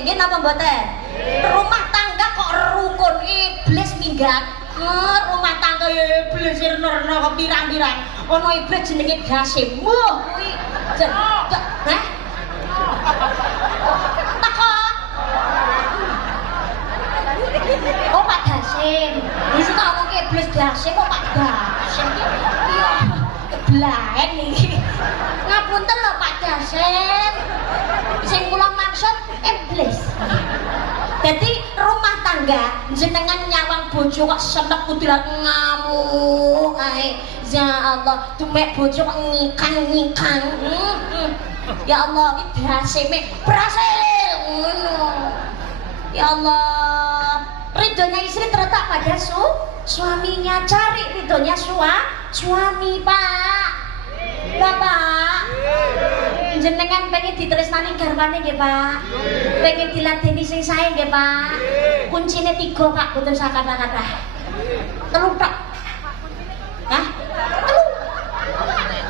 nggih napa mboten? Rumah tangga kok rukun iblis minggat. Rumah tangga ya iblis irna-irna kok pirang-pirang. Ana iblis jenenge Gasim. Wah, kuwi heh. Takon. Oh Pak Gasim. Wis tak ngomong iblis Gasim kok Pak Gasim iki. Iya. Keblaen iki. Ngapunten lho Pak Gasim. Sing kula maksud iblis. Jadi rumah tangga jenengan nyawang bojo kok senek kudilan ngamuk ae. Ya Allah, tumek bojo kok ngikang-ngikang. Ya Allah, iki Gasime berhasil ngono. Ya Allah, ridhonya istri terletak pada suaminya. Cari ridhonya suami Pak. Bapak, jenengan pengen ditresnani garwane nggih Pak. Pengen diladeni sing sae nggih Pak. Kuncine 3 Pak, boten sak kata-kata. 3 tok.